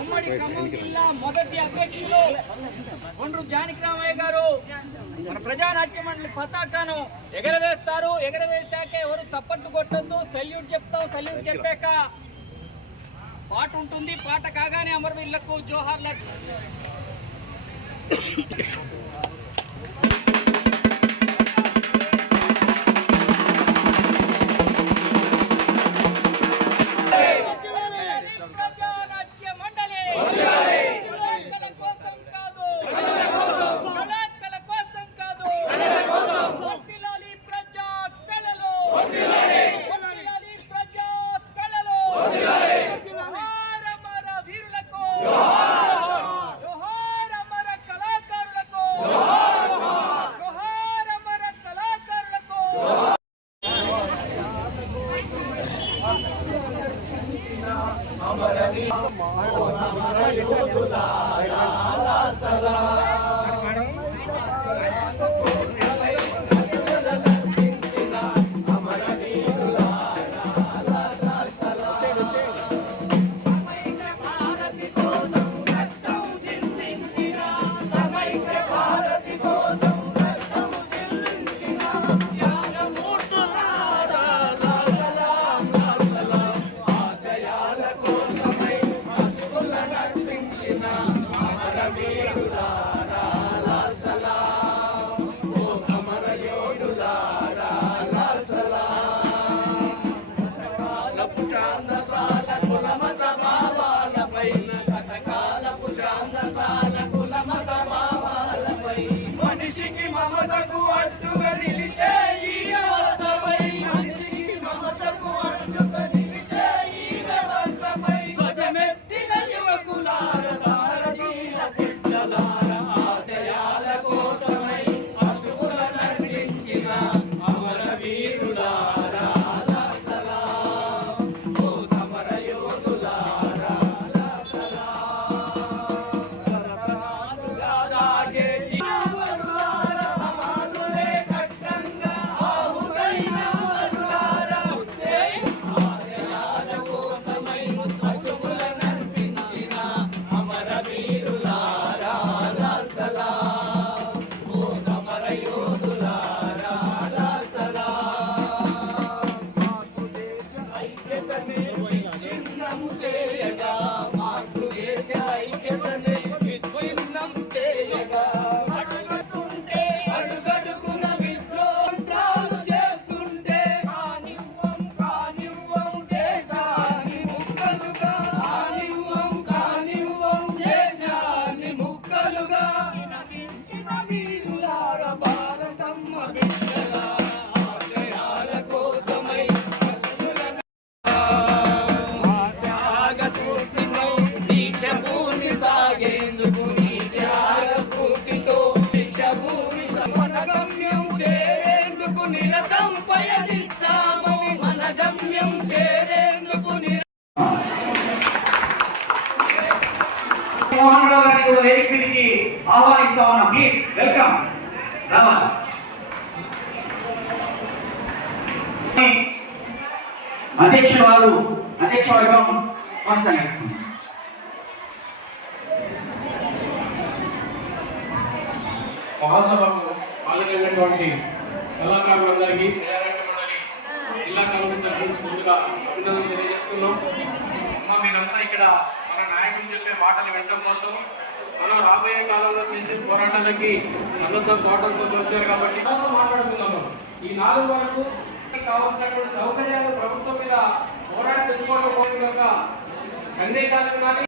ఉమ్మడి ఖమ్మం జిల్లా మొదటి అధ్యక్షులు గుండ్రు జానకిరామయ్య గారు మన ప్రజానాట్య మండలి పతాకాను ఎగరవేస్తారు. ఎగరవేశాక ఎవరు చప్పట్లు కొట్టద్దు, సల్యూట్ చెప్తాం. సల్యూట్ చెప్పాక పాట ఉంటుంది. పాట కాగానే అమరవీరులకు జోహార్ల. మోహన్ రావు గారికి కూడా వేదిక మీదకి ఆహ్వానిస్తా ఉన్నాం. ప్లీజ్ వెల్కమ్ రావాలి. అధ్యక్షవర్గం కొనసాగిస్తుంది. మహాసభకు పాల్గొన్నటువంటి కళాకారులందరికీ జిల్లా కమిటీ తరఫు ముందుగా అభినందనలు తెలియజేస్తున్నాం. మీరంతా ఇక్కడ మన నాయకులు చెప్పే మాటలు వినడం కోసం, మనం రాబోయే కాలంలో చేసే పోరాటాలకి సన్నద్ధం కావడం కోసం వచ్చారు కాబట్టి మాట్లాడుతున్నాము. ఈ 4 వరకు కావాల్సినటువంటి సౌకర్యాలు ప్రభుత్వం మీద పోరాటం తెచ్చుకోవడం యొక్క సందేశాలను కానీ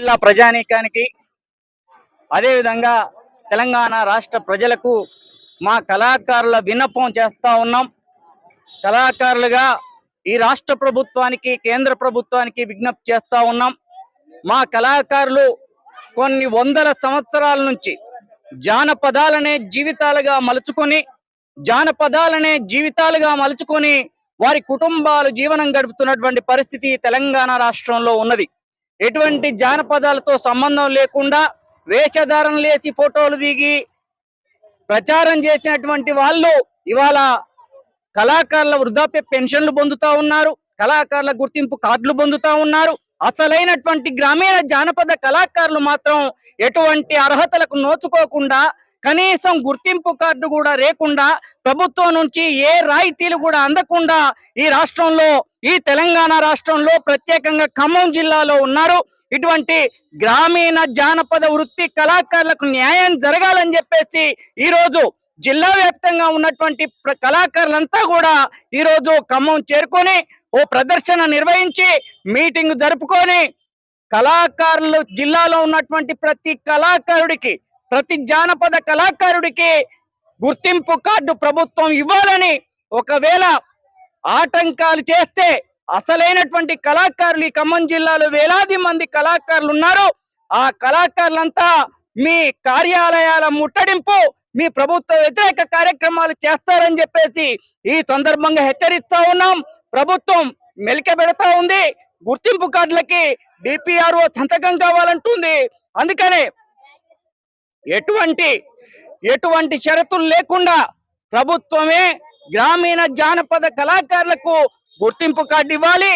జిల్లా ప్రజానీకానికి అదేవిధంగా తెలంగాణ రాష్ట్ర ప్రజలకు మా కళాకారుల విన్నపం చేస్తా ఉన్నాం. కళాకారులుగా ఈ రాష్ట్ర ప్రభుత్వానికి కేంద్ర ప్రభుత్వానికి విజ్ఞప్తి చేస్తా ఉన్నాం. మా కళాకారులు కొన్ని వందల సంవత్సరాల నుంచి జానపదాలనే జీవితాలుగా మలుచుకొని వారి కుటుంబాలు జీవనం గడుపుతున్నటువంటి పరిస్థితి తెలంగాణ రాష్ట్రంలో ఉన్నది. ఎటువంటి జానపదాలతో సంబంధం లేకుండా వేషధారణ లేచి ఫోటోలు దిగి ప్రచారం చేసినటువంటి వాళ్ళు ఇవాళ కళాకారుల వృద్ధాప్య పెన్షన్లు పొందుతా ఉన్నారు, కళాకారుల గుర్తింపు కార్డులు పొందుతా ఉన్నారు. అసలైనటువంటి గ్రామీణ జానపద కళాకారులు మాత్రం ఎటువంటి అర్హతలకు నోచుకోకుండా, కనీసం గుర్తింపు కార్డు కూడా లేకుండా, ప్రభుత్వం నుంచి ఏ రాయితీలు కూడా అందకుండా ఈ రాష్ట్రంలో, ఈ తెలంగాణ రాష్ట్రంలో ప్రత్యేకంగా ఖమ్మం జిల్లాలో ఉన్నారు. ఇటువంటి గ్రామీణ జానపద వృత్తి కళాకారులకు న్యాయం జరగాలని చెప్పేసి ఈ రోజు జిల్లా వ్యాప్తంగా ఉన్నటువంటి కళాకారులంతా కూడా ఈ రోజు ఖమ్మం చేరుకొని ఓ ప్రదర్శన నిర్వహించి మీటింగ్ జరుపుకొని కళాకారులు జిల్లాలో ఉన్నటువంటి ప్రతి కళాకారుడికి, ప్రతి జానపద కళాకారుడికి గుర్తింపు కార్డు ప్రభుత్వం ఇవ్వాలని, ఒకవేళ ఆటంకాలు చేస్తే అసలైనటువంటి కళాకారులు ఈ ఖమ్మం జిల్లాలో వేలాది మంది కళాకారులు ఉన్నారు. ఆ కళాకారులంతా మీ కార్యాలయాల ముట్టడింపు, మీ ప్రభుత్వ వ్యతిరేక కార్యక్రమాలు చేస్తారని చెప్పేసి ఈ సందర్భంగా హెచ్చరిస్తా ఉన్నాం. ప్రభుత్వం మెలిక పెడతా ఉంది. గుర్తింపు కార్డులకి డిపిఆర్ఓ సంతకం కావాలంటుంది. అందుకనే ఎటువంటి షరతులు లేకుండా ప్రభుత్వమే గ్రామీణ జానపద కళాకారులకు గుర్తింపు కార్డు ఇవ్వాలి.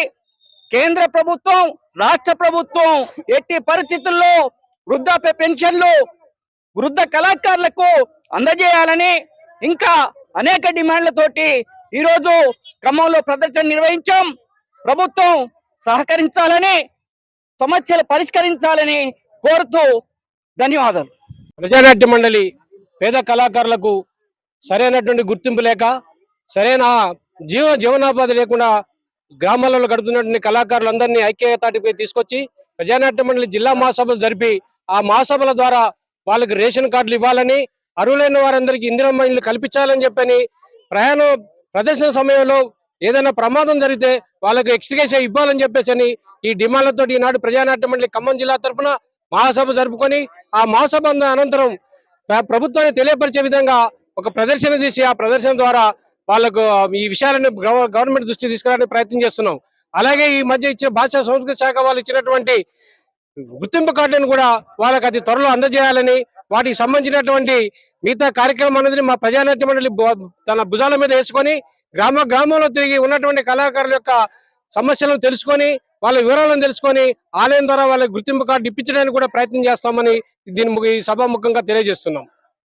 కేంద్ర ప్రభుత్వం, రాష్ట్ర ప్రభుత్వం ఎట్టి పరిస్థితుల్లో వృద్ధాప్య పెన్షన్లు వృద్ధ కళాకారులకు అందజేయాలని, ఇంకా అనేక డిమాండ్లతోటి ఈరోజు ఖమ్మంలో ప్రదర్శన నిర్వహించాం. ప్రభుత్వం సహకరించాలని, సమస్యలు పరిష్కరించాలని కోరుతూ ధన్యవాదాలు. ప్రజానాట్య మండలి పేద కళాకారులకు సరైనటువంటి గుర్తింపు లేక, సరైన జీవనోపాధి లేకుండా గ్రామాలలో గడుపుతున్నటువంటి కళాకారులందరినీ ఐక్యతాటిపై తీసుకొచ్చి ప్రజానాట్య మండలి జిల్లా మహాసభలు జరిపి ఆ మహాసభల ద్వారా వాళ్ళకి రేషన్ కార్డులు ఇవ్వాలని, అర్హులైన వారందరికీ ఇందిరమ్మ ఇల్లు కల్పించాలని చెప్పని, ప్రదర్శన సమయంలో ఏదైనా ప్రమాదం జరిగితే వాళ్ళకి ఎక్స్గ్రేషియా ఇవ్వాలని చెప్పేసి ఈ డిమాండ్లతో ఈనాడు ప్రజానాట్య మండలి ఖమ్మం జిల్లా తరఫున మహాసభ జరుపుకొని ఆ మహాసభ అనంతరం ప్రభుత్వాన్ని తెలియపరిచే విధంగా ఒక ప్రదర్శన తీసి ఆ ప్రదర్శన ద్వారా వాళ్ళకు ఈ విషయాలను గవర్నమెంట్ దృష్టి తీసుకురావడానికి ప్రయత్నం చేస్తున్నాం. అలాగే ఈ మధ్య ఇచ్చిన భాషా సంస్కృతి శాఖ వాళ్ళు ఇచ్చినటువంటి గుర్తింపు కార్డులను కూడా వాళ్ళకి అతి త్వరలో అందజేయాలని, వాటికి సంబంధించినటువంటి మిగతా కార్యక్రమం అనేది మా ప్రజానాట్య మండలి తన భుజాల మీద వేసుకొని గ్రామంలో తిరిగి ఉన్నటువంటి కళాకారుల యొక్క సమస్యలను తెలుసుకొని, వాళ్ళ వివరాలను తెలుసుకొని ఆలయం ద్వారా వాళ్ళకి గుర్తింపు కార్డు ఇప్పించడానికి కూడా ప్రయత్నం చేస్తామని ఈ సభాముఖంగా తెలియజేస్తున్నాం.